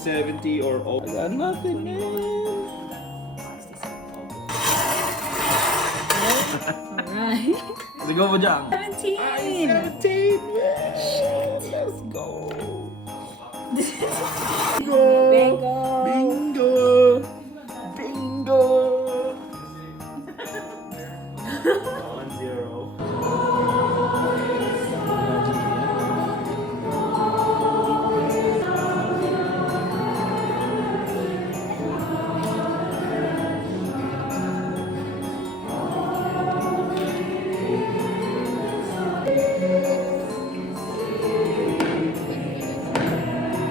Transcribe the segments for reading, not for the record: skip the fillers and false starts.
70 or over. I got nothing, man. Alright. Let's go, Bajang. 17! 17, man. Let's go. Bingo! Bingo! Bingo! 1-0.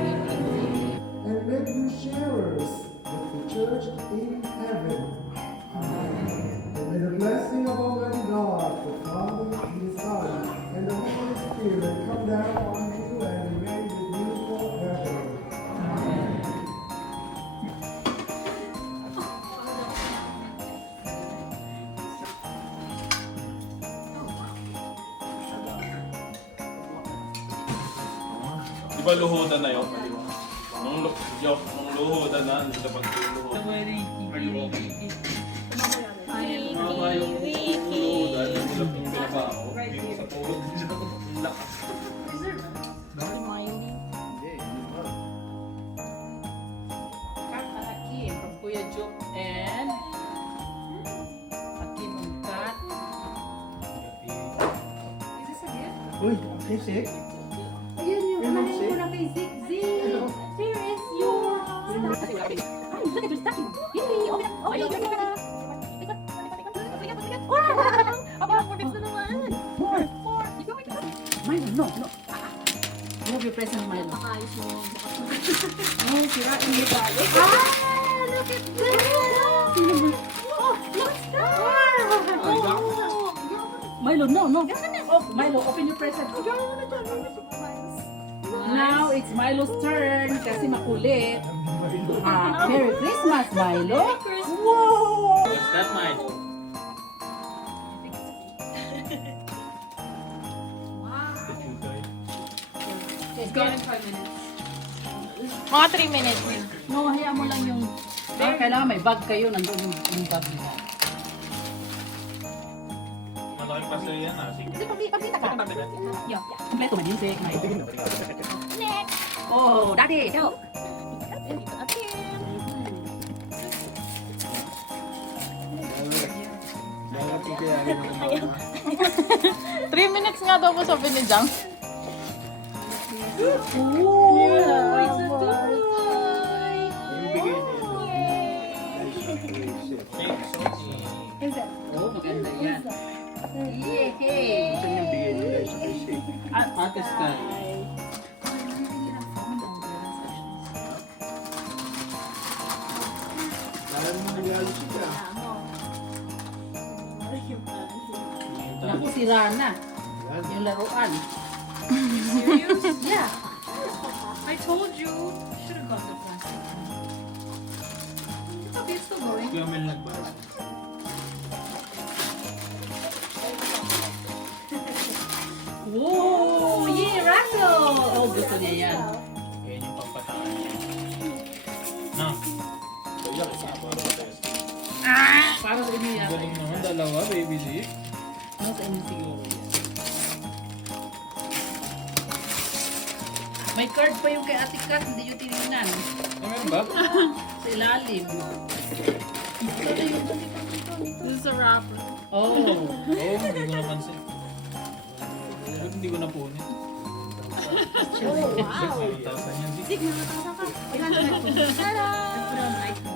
And make you sharers with the church in heaven. And may the blessing of Almighty God, the Father, the Son, and the Holy Spirit come down on you and remain with you forever. Di ba luhodan na yun? Nung luhodan na, hindi na pag-luhodan. Mama yung luhodan, nagulap yung pinapa ako. Dito sa tuhod, hindi siya lakas. Hakim from Kuya Juk and Hakim and Kat. Uy, sisik. Ayun yung anahin mo na kay Zik Zik. Here is your stocking. Ay, look at your stocking. Yay! Okay, wow! Aba, four na naman. Four. Ikaw may kasi. Milo, no. Move your present, Milo. Ayos mo. Oh, sirain mo tayo. Ah, look at that! Oh, look at that! Oh, Milo, no. Oh, Milo, open your present. Now, it's Milo's turn kasi makulit. Merry Christmas, Milo. Wow! What's that, Mike? It's gone in 5 minutes. Mga 3 minutes. No, hayaan mo lang yung... kailangan may bag kayo. Nandun yung bag nila. Malaki pa sa'yo yan, ah. Sige. Pagkita ka. Yeah. Kompleto mag-insik. Next! Oh, daddy. Go! 3 minutes nga daw po sabi ni Jang. Oh, It's a toy! Is it? Oh, maganda yan. Yay! Ito yung bigay nila sa sisik. Ate Sky. Alam mo regalo siya. Naku, sira na. Yan. Yung laruan. Serious? Yeah. I told you. Should have got the plastic. It's okay, it's still going. Kaya may nagbayad. Whoa! Yay, Russell! Oh, gusto niya yan. Yan yung pampataan niya. Na. Kaya isa para test. Para sa inyo yan. Galing naman, dalawa, baby Z. Ano sa inyo siguro yan? May card pa yung kay Ate Kat, hindi yung tinignan. Meron ba? Sa ilalim. This is a wrapper. Oh. Oo, hindi ko napansin. Hindi ko napunin. Oh, wow. 1,000 yan, Z. Sig, nakatawa ka. Tada!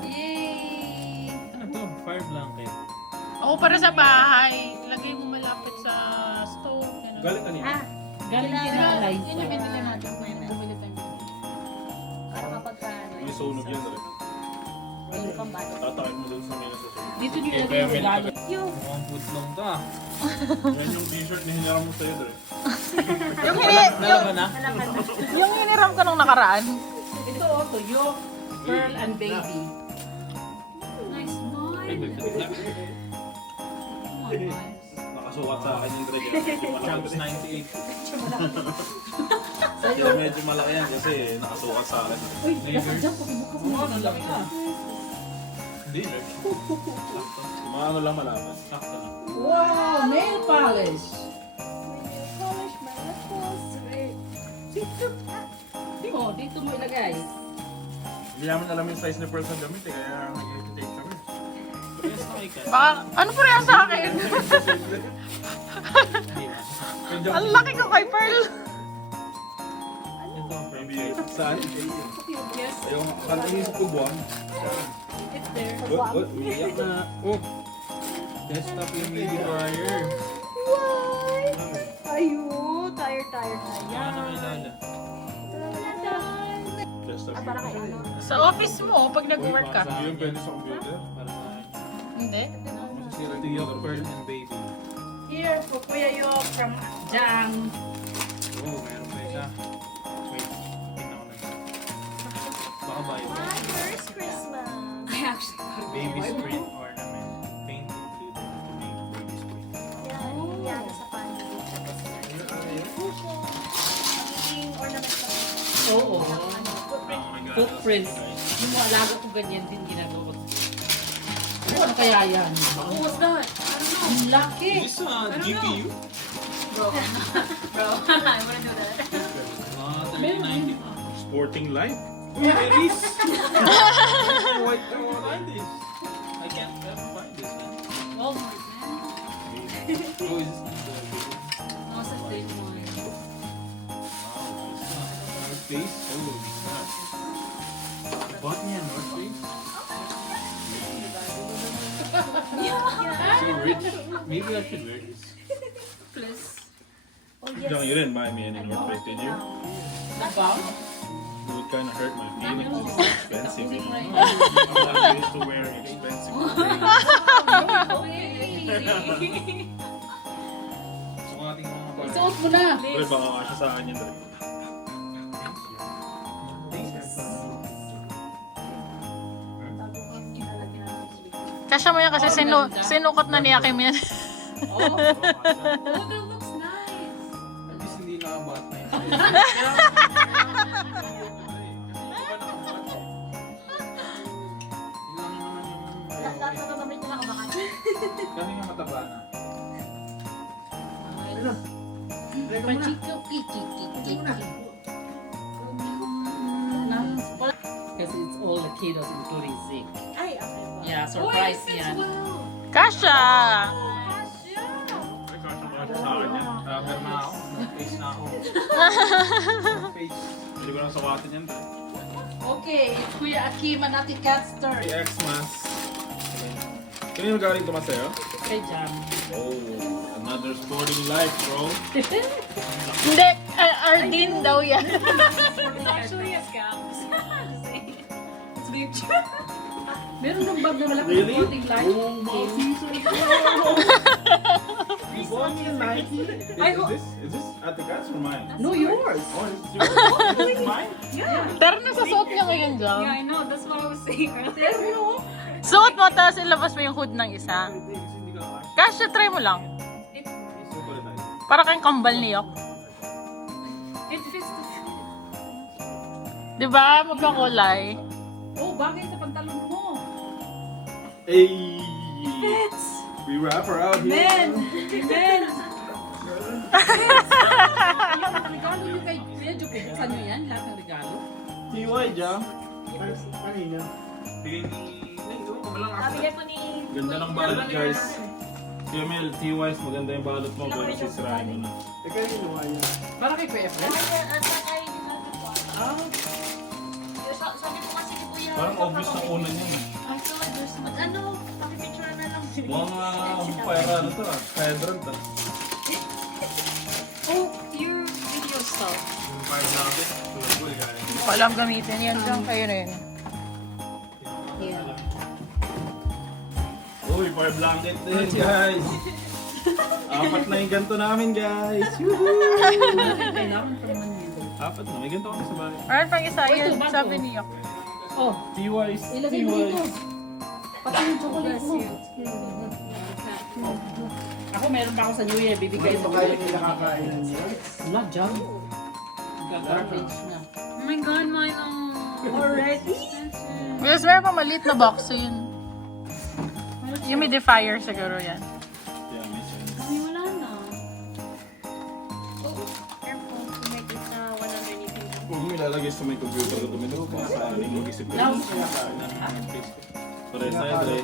Yay! Ano to? Fire blanket. Ako para sa bahay, lagay mo malapit sa stove. Ganun. Galing kanina. Ah, Galing kina Yun Liza. yung binili natin po yun. Bumili tayo. para kapag ka, May sunog yan rin. welcome back. Tatakit mo dun sa mga susunod. Dito nyo Okay, ilagay yung Bemel. regalo. Mukhang food long ka. Yan yung t-shirt na hiniram mo sa'yo, Dre. Yung hiniram ko nung nakaraan. Ito, tuyo, pearl, and baby. Nice smile. Ay, nagtagla. Oh my gosh. Nakasukat sa akin yung Dre. Champs 98. Kaya medyo malaki yan kasi nakasukat sa akin. Uy, nasa dyan, pakibukas mo. Ano lang na? Hindi, mga ano lang malaman. Sakto lang. Wow, nail polish. Polish my knuckles. Dito mo ilagay. Hindi namin alam yung size ni person damit eh, kaya nag-hesitate kami. Baka, ano pa rin sa akin? Ang laki ko kay Pearl. Maybe saan? Yes, Yung kantinisip ko buwan. it's there. What? Umiiyak na. Oh! Desktop yung lady dryer. Why? Ayun, tired. Desktop Para kay ano? Sa office mo, pag nag-work ka. Hindi yung pwede sa computer. Hindi. Masisira din yung Pearl and Baby. Here, for Kuya Yok from Jang. Oo, meron pa isa. Wait, tingnan ko na siya. Baka ba yun? My first Christmas. I actually got Baby screen ornament. Paint included to make baby screen. Yan, sa panty. Tapos magiging ornament sa Oo. footprint. Footprints. Yung mga alaga ko ganyan din ginagawa ko. Ano kaya yan? What was that? Ang laki. This GPU? Bro, I wouldn't do that. 3090. Sporting life? Uy, there is! Why can't I find this? I can't ever find this, man. Walmart, man. Oh, is this Nasa state mo eh. North Face? Oh, nice. Bought me a North Face? So rich. Maybe I should wear this. Please. Oh, John, you didn't buy me any North Face, did you? Diba? It would kind of hurt my feelings. It's expensive, you know. I'm not used to wearing expensive things. So, ating mga pala. Isuot mo na. Pero baka kasya sa akin yun dali. Kasya mo yan kasi sinukat na ni Akim yan. Oh. Oh, that looks nice. At least hindi nakabat na yun. Lahat ng gamit niya nakabakan. Kami nga mataba na. Pachiko, because it's all the kiddos including Zeke. Ay, okay. Yeah, surprise yan. Kasya! Ay, kasya ba siya sa akin yan? Rapper na ako. Face na ako. Face. Hindi ko lang sawatin yan. Okay, it's Kuya Akim Manati Cat Story. Hey, X-Mas. Kanino galing ito sa'yo? Kay Jam. Oh, another sporting life, bro. Hindi, Ardeen daw yan. It's actually a scam. It's big. Meron ng bag na malaki Really? sporting life. Oh, mga season. You bought me a Nike? Is this at the Cats or mine? No, yours. Oh, is this yours? This is mine? Pero nasasuot niya ngayon, Jam. Yeah, I know. That's what I was saying earlier. Pero, Suot mo, tapos ilabas mo yung hood ng isa. Hindi, kasi hindi ka kasya. Kasya, try mo lang. It Super nice. Para kayong kambal ni Yok. fits the shoe. Diba? Magkakulay. oh, bagay sa pantalon mo. Hey! Fits. We rapper out here. Amen. Regalo nyo kay Kuya Jo, buksan nyo yan, lahat ng regalo. TY, Jam. Kanina. Bigay ni... Nabigay po ni... Ganda ng balot, guys. Mel, TYs, maganda yung balot mo, pero sisirain mo na. Para kay Kuya Fred. Ah, Sabi po kasi ni Kuya... Parang obvious na una niya. I thought there's... Ano? Pakipicture na lang. Mga pera ano to ah, hydrant ah. Oh, your video stuff. Yung fire natin, tulad ko, galing. Walang gamitin yan, Jam. Kayo na yun. Uy, fire blanket din, guys. Apat na yung ganito namin, guys. Woohoo! kay namin from Manila. Apat na, may ganito kami sa bahay. Alright, pang isa Ito, yun, bago. sabi ni Yok. Oh, TYs, ilagay mo dito. TYs. Pati yung chocolate mo. Ako meron pa ako sa New Year, bibigay mo. Wala, Jam. Garbage na. Oh my God, Milo. Already? Yes, meron pa maliit na boxing. Humidifier siguro yan. Yeah, may sense. Kami wala na. Oh, careful to make this 180. Huwag mo ilalagay sa may computer ko tumino pa sa aling mag-isip ko. Now, Pare tayo, Dre.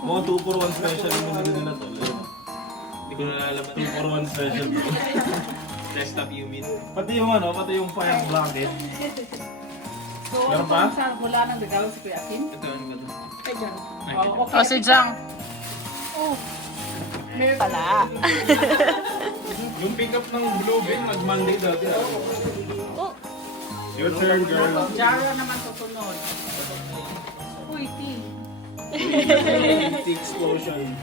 Mga 2 for 1 special yung mga nila to. Hindi ko nalalaman. 2 for 1 special. Desktop humid. Pati yung ano, pati yung fire blanket. so, Meron pa? saan wala nang regalo si Kuya Akin? Ito, ano ba ito? Ay, dyan. Oh, okay. O, si Jang. Pala. Yung pick up ng Blue Bin, nag-Monday dati. Oh, Your turn, girl. Jara naman susunod. Uy, Ting. Explosion.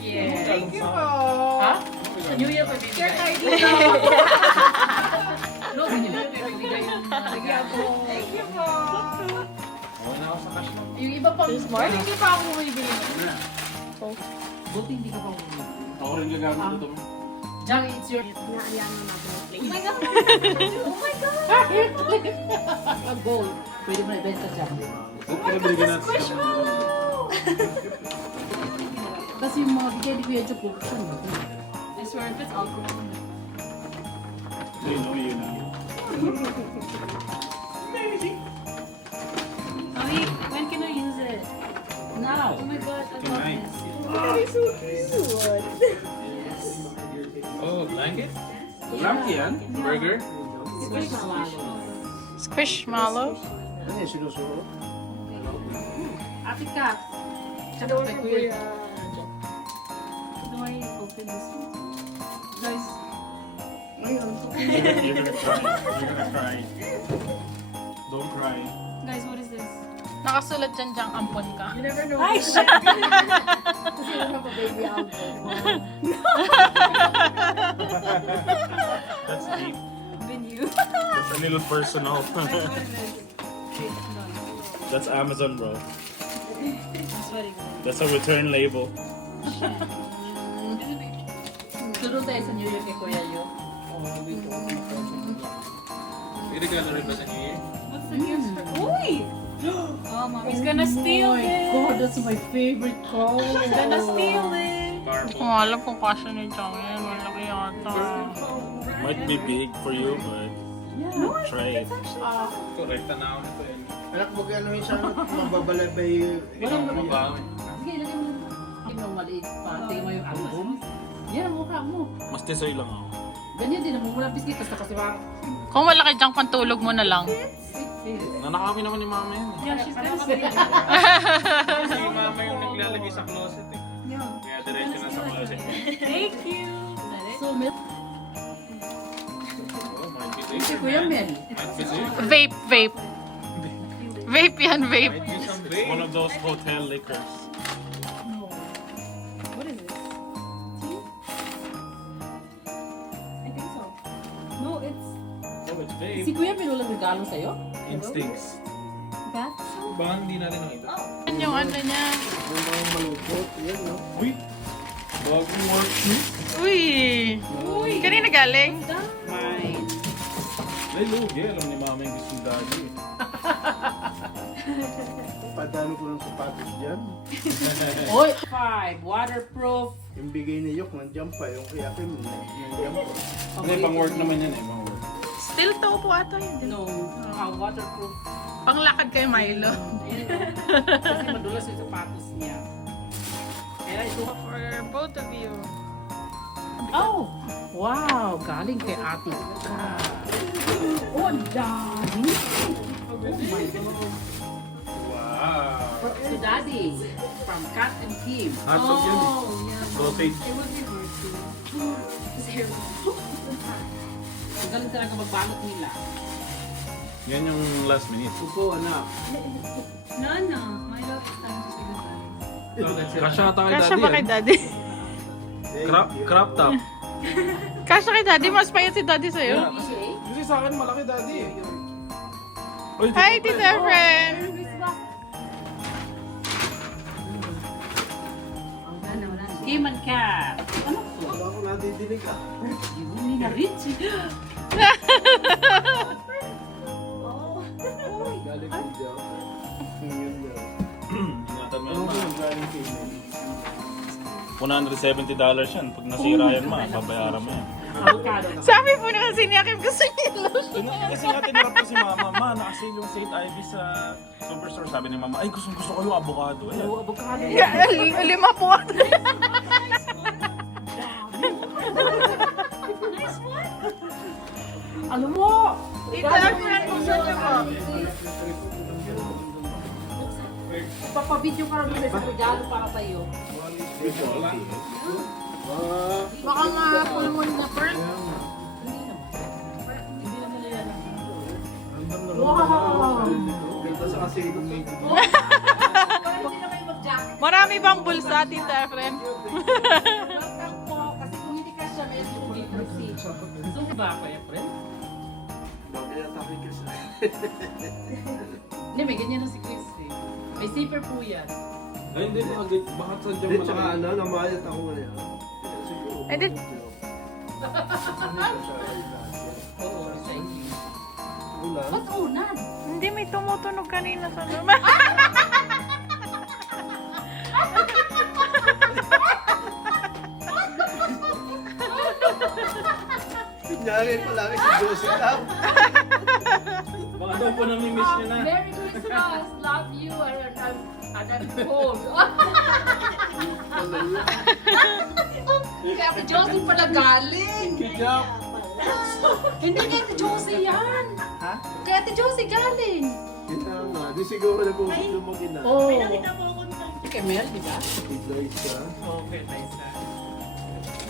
Yeah. Thank you po. Ha? Sa New Year pa Share bibigay. tayo dito. No, sa New Year pa bibigay yung mga regalo. Thank you po. Okay na ako sa cash mo. Yung iba pang smart. Hindi pa ako bumibili. buti hindi ka pa bumili. Ako rin gagamit ito. Jang, it's your... Naayan mo natin ang place. Oh my God. Oh my God. A gold. Pwede mo na ibenta dyan. Huwag ka na binigyan natin sa Kasi yung mga bigay ni Kuya Joe, buksan mo. I swear if it's alcohol. Yun, yun na. Mommy, when can I use it? Now. Oh my God, I love Tonight. this. Oh, blanket? Blanket yan? Burger? Squishmallow. Ano yung sinusuro? Ate Kat. Tsaka kay Kuya. Do I open this? Guys, You're gonna cry. You're gonna cry. Don't cry. guys, what is this? Nakasulat dyan, Jang, ampon ka. You never know. ay, shit. Kasi wala pa baby album. That's deep. Been you. That's a little personal. What is this? That's Amazon, bro. That's very good. That's a return label. Sunod tayo sa New Year kay Kuya Yo. Irigalo rin ba sa New Year? What's the gift for? Uy! Oh, mommy's gonna steal it. God, that's my favorite color. She's gonna steal it. Hindi ko alam kung kasya ni Jang yan. Malaki yata. Might be big for you, but try it. Correct na ako nito eh. Anak mo kaya naman siya mababalabay. Walang Mabaho. Sige, lagyan mo lang. Hindi mo maliit pa. Tingnan mo yung album. Yan ang mukha mo. Mas desoy lang ako. Ganyan din, namumula biscuit. Tapos nakasiwang. Kung malaki Jang, pantulog mo na lang. Nanakami naman ni mama yan eh. Yeah, she's gonna steal it. Kasi yung mama yung naglalagay sa closet eh. Yeah. Kaya diretso na sa closet. Thank you. Is that it? So, may... Oh, might be Si later, Kuya man. Mel. Might be later. Vape, vape. Vape yan, vape. Might be some vape. One of those hotel liquors. No. What is this? Tea? I think so. No, it's Oh, it's vape. Si Kuya Mel walang regalo sa'yo? Instincts. bath soap. Baka hindi natin nakita. Yan yung ano niya. Uy! Bagong work shoes. Uy! Kanina galing? Mine. Ay, lugi. Alam ni mama yung gusto daddy eh. Padami ko ng sapatos dyan. Oy! 5. Waterproof. Yung bigay ni Yok, nandiyan pa. Yung kaya Kim, nandiyan pa. Hindi, pang work naman yan eh. Pang work. Steel toe po ata yun. No. Waterproof. Panglakad kay Milo. Kasi madulas yung sapatos niya. Kaya ito. For both of you. Oh! Wow! Galing kay Ate Kat. Oh, ang dami! Oh my God. Wow! To Daddy. From Kat and Kim. Hotdog yun eh. Oh, yeah. Sausage. It would be hard to. Zero. Ang galing talaga magbalot nila. Yan yung last minute. Upo, anak. No, no. My love is time to say goodbye. Kasha ata kay Kasya daddy ba kay yan. Daddy? Crop top. Kasya kay Daddy? Mas payat si Daddy sa'yo. Yeah, kasi sa akin malaki daddy eh. Uy, Hi, Tita Friend! Tim and Cat. Ano to? Ako nadidinig ka. Yun, hindi na Richie. Galing ko dyan. Ingatan mo Ano ko naman. yung galing ko yun? $170 yan. Pag nasira yan ma, babayaran mo yan. Avocado na. Sabi po na kasi niya, Kim, gusto niya yung lotion. Kasi nga tinarap ko si mama, ma, naka-sale yung St. Ivy sa Superstore. Sabi ni mama, ay gusto ko yung avocado. Ayan. Oo, avocado. Yeah, 5 po. Ano mo? Ita-friend mo sa niyo po. Papabidyo ka rin sa regalo para sa'yo. Baka mapulmon na first. Wow! Ganda sa kasi yung may Marami bang bulsa, Tita Efren? Welcome po. Kasi kung hindi ka siya, may sulit receipt. Zoom ba ako, friend? Kaya tabi ka sa... Hindi, may ganyan na si Chris eh. May zipper po yan. Ay hindi mo, bakit sadyang Hindi, tsaka ano, namayat ako ngayon. Eh, di, Oo, sa inyo. Ulan. Ba't unan? hindi may tumutunog kanina sa naman. Kunyari pala si Josie lang. Baka daw po namimiss niya na. Merry Christmas. Love you. And I'm cold. Kaya kay Josie pala galing. Kicap. Hindi kay Ate Josie yan. Ha? Kay Ate Josie galing. Kita nga. Di siguro nag-uusap yung mga ina. Oo. Kay Mel, di ba? Bigla siya. Okay, nice.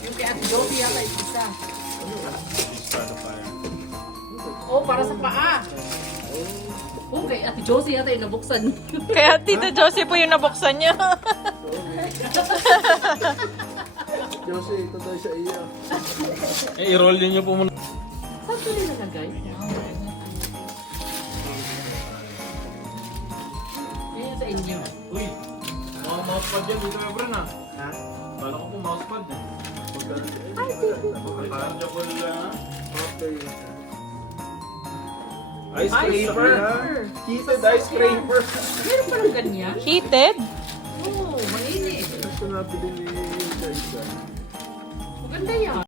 Yung kay Ate Josie yata yung isa. Start of fire. Oh, para sa paa. Oh, kay Ate Josie yata yung nabuksan. Kaya Tita Josie po yung nabuksan niyo. Josie, ito daw siya iya. Eh, i-roll niyo po muna. Saan ko yung nalagay? Yan sa inyo. Uy, mga mousepad yan dito Efren ah. Ha? Kala ko po mousepad eh. Rechargeable Okay. ice scraper. Heated ice scraper. Meron pa ng ganyan? Heated? Oo, mainit. Ito nabili ni Jaisa. Maganda yan.